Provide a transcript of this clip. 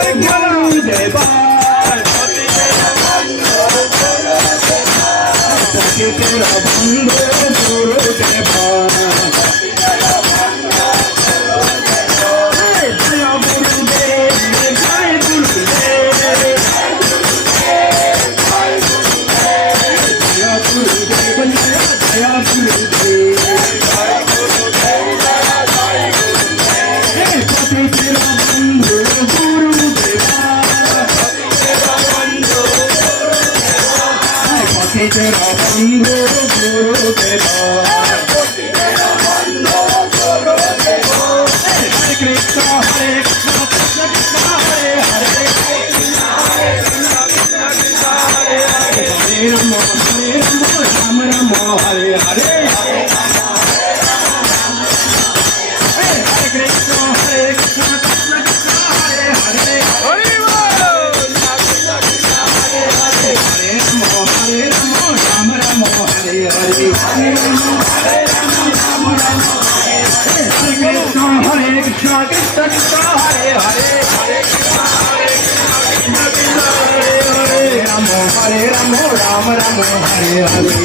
গুরুদেবা তেরা বন্ধু গুরুদেবা জয় গুরুদেব জয় গুরুদেব জয় গুরুদেব জয় গুরুদেব তেরা বন্ধু গুরুদেবা তেরা বন্ধু গুরুদেবা হরে কৃষ্ণ হরে কৃষ্ণ কৃষ্ণ কৃষ্ণ হরে হরে হরে রাম রাম রাম হরে হরে হরে কৃষ্ণ হরে কৃষ্ণ কৃষ্ণ কৃষ্ণ হরে হরে হরে রাম রাম রাম হরে হরে হরে কৃষ্ণ হরে কৃষ্ণ কৃষ্ণ কৃষ্ণ হরে হরে হরে রাম রাম রাম রাম হরে হরে